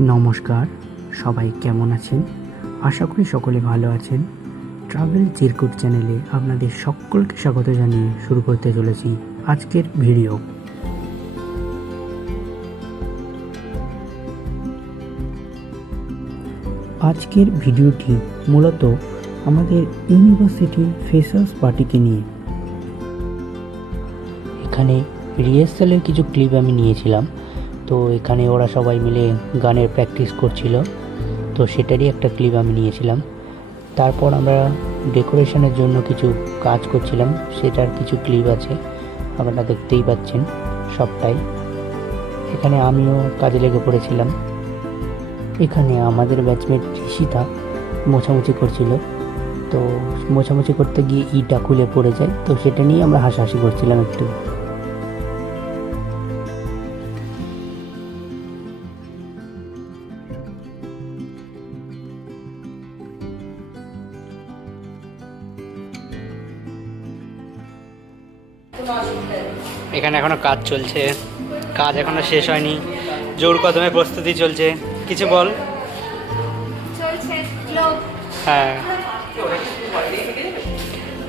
নমস্কার, সবাই কেমন আছেন? আশা করি সকলে ভালো আছেন। ট্রাভেল চিরকুট চ্যানেলে আপনাদের সকলকে স্বাগত জানিয়ে শুরু করতে চলেছি আজকের ভিডিও। আজকের ভিডিওটি মূলত আমাদের ইউনিভার্সিটির ফ্রেশার্স পার্টিকে নিয়ে। এখানে রিহার্সালের কিছু ক্লিপ আমি নিয়েছিলাম, তো এখানে ওরা সবাই মিলে গানের প্র্যাকটিস করছিল, তো সেটারই একটা ক্লিপ আমি নিয়েছিলাম। তারপর আমরা ডেকোরেশনের জন্য কিছু কাজ করছিলাম, সেটার কিছু ক্লিপ আছে, আপনারা দেখতেই পাচ্ছেন সবটাই। এখানে আমিও কাজে লেগে পড়েছিলাম। এখানে আমাদের ব্যাচমেট ঋষিতা মোছামুছি করছিল, তো মোছামুছি করতে গিয়ে ইটা খুলে পড়ে যায়, তো সেটা নিয়ে আমরা হাসাহাসি করছিলাম একটু। এখানে এখনো কাজ চলছে, কাজ এখনো শেষ হয়নি, জোর কদমে প্রস্তুতি চলছে। কিছু বল। হ্যাঁ,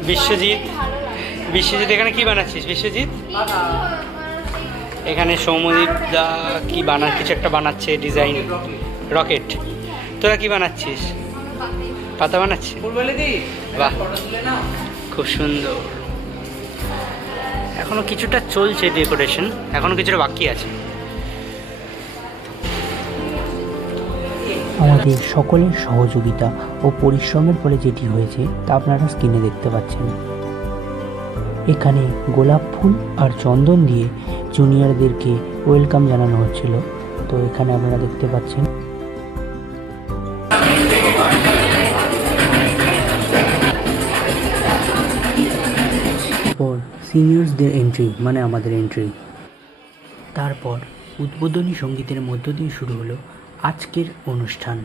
বিশ্বজিৎ এখানে কি বানাচ্ছিস বিশ্বজিৎ? এখানে সৌম্যদীপ দা কিছু একটা বানাচ্ছে, ডিজাইন রকেট। তোরা কি বানাচ্ছিস? পাতা বানাচ্ছিস? বাহ, খুব সুন্দর। এখনো কিছুটা চলছে ডেকোরেশন, এখনো কিছুটা বাকি আছে। আমাদের সকলের সহযোগিতা ও পরিশ্রমের ফলে যেটি হয়েছে তা আপনারা স্ক্রিনে দেখতে পাচ্ছেন। এখানে গোলাপ ফুল আর চন্দন দিয়ে জুনিয়রদেরকে ওয়েলকাম জানানো হচ্ছিল, তো এখানে আপনারা দেখতে পাচ্ছেন। তারপর সিনিয়র্সদের এন্ট্রি, মানে আমাদের এন্ট্রি। তারপর উদ্বোধনী সঙ্গীতের মধ্য দিয়ে শুরু হলো আজকের অনুষ্ঠান।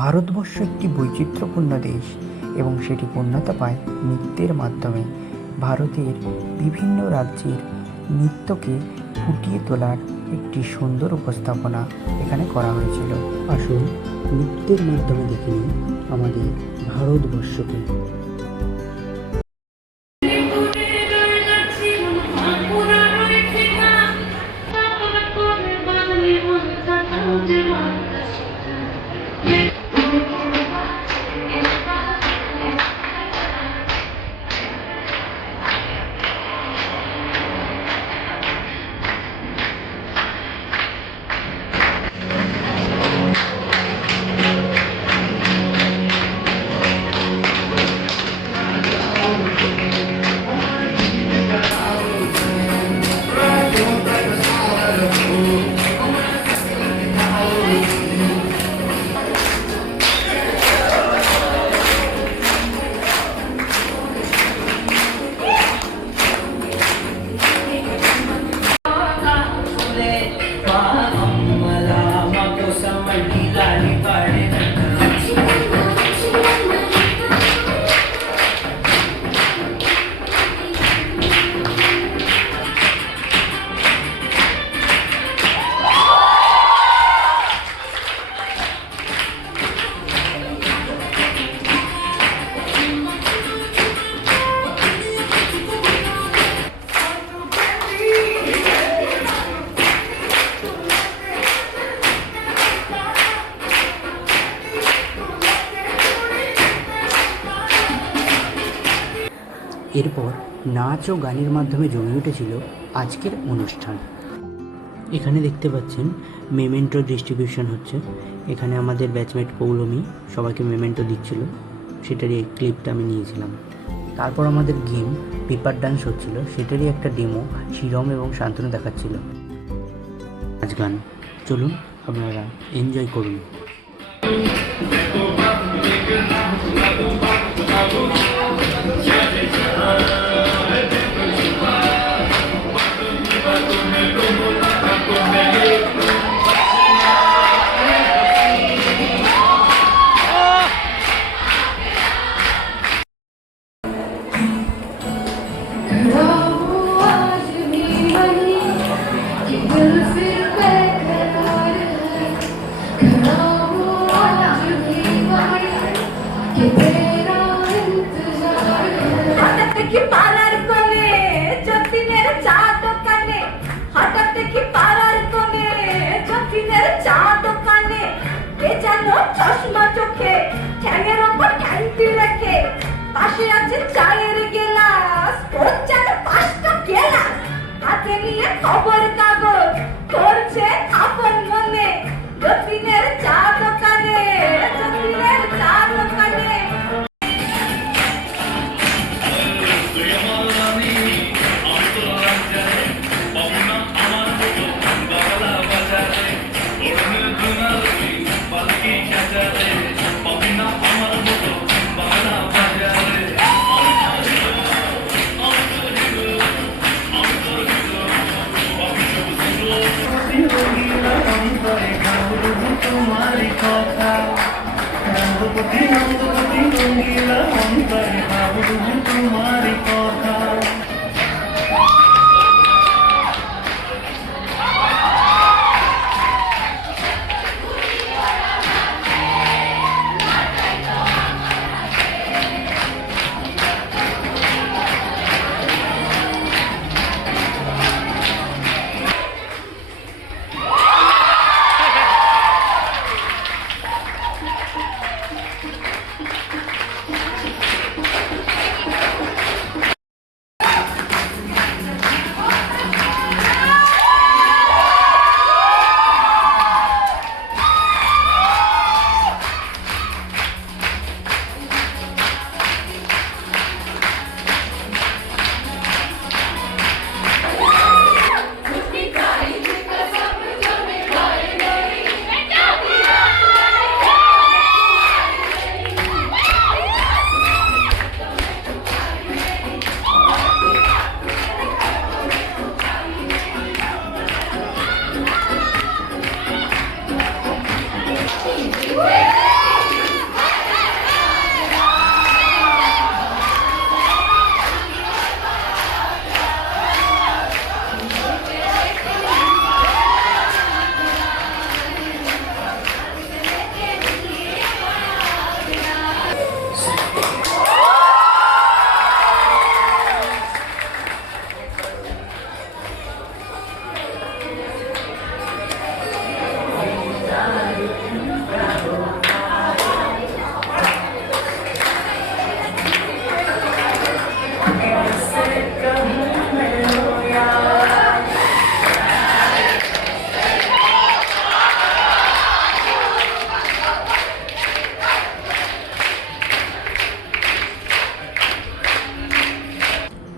ভারতবর্ষ একটি বৈচিত্র্যপূর্ণ দেশ এবং সেটি পূর্ণতা পায় নৃত্যের মাধ্যমে। ভারতের বিভিন্ন রাজ্যের নৃত্যকে ফুটিয়ে তোলার একটি সুন্দর উপস্থাপনা এখানে করা হয়েছিল। আসুন নৃত্যের মাধ্যমে দেখে নিই আমাদের ভারতবর্ষকে। এরপর নাচ ও গানের মাধ্যমে জমে উঠেছিল আজকের অনুষ্ঠান। এখানে দেখতে পাচ্ছেন মেমেন্টো ডিস্ট্রিবিউশন হচ্ছে। এখানে আমাদের ব্যাচমেট পৌলমী সবাইকে মেমেন্টো দিচ্ছিল, সেটারই ক্লিপটা আমি নিয়েছিলাম। তারপর আমাদের গেম পেপার ডান্স হচ্ছিল, সেটারই একটা ডেমো শিরম এবং শান্তনু দেখাচ্ছিল। নাচ গান, চলুন আপনারা এনজয় করুন। চশমা চোখে ঠ্যাঙের ওপর ঠ্যাংটি রেখে পাশে আছে চায়ের গেলাস করছেন 5টা গেলাস হাতে নিয়ে খবর কাগজ করছে আপন মনে যতীনের চা দোকানে যতীনের চা দোকানে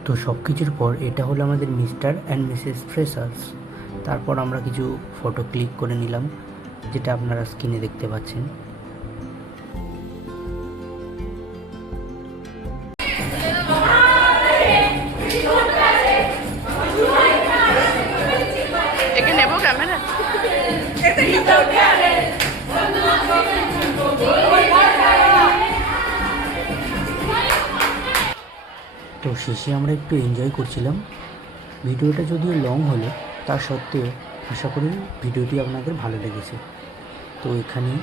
তো সব কিছুর পর এটা হলো আমাদের মিস্টার অ্যান্ড মিসেস ফ্রেশার্স। তারপর আমরা কিছু ফটো ক্লিক করে নিলাম, যেটা আপনারা স্ক্রিনে দেখতে পাচ্ছেন। তো শেষে আমরা একটু এনজয় করছিলাম। ভিডিওটা যদিও লং হলো, তা সত্ত্বেও আশা করি ভিডিওটি আপনাদের ভালো লেগেছে। তো এখানেই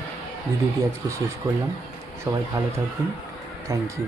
ভিডিওটি আজকে শেষ করলাম। সবাই ভালো থাকবেন। Thank you.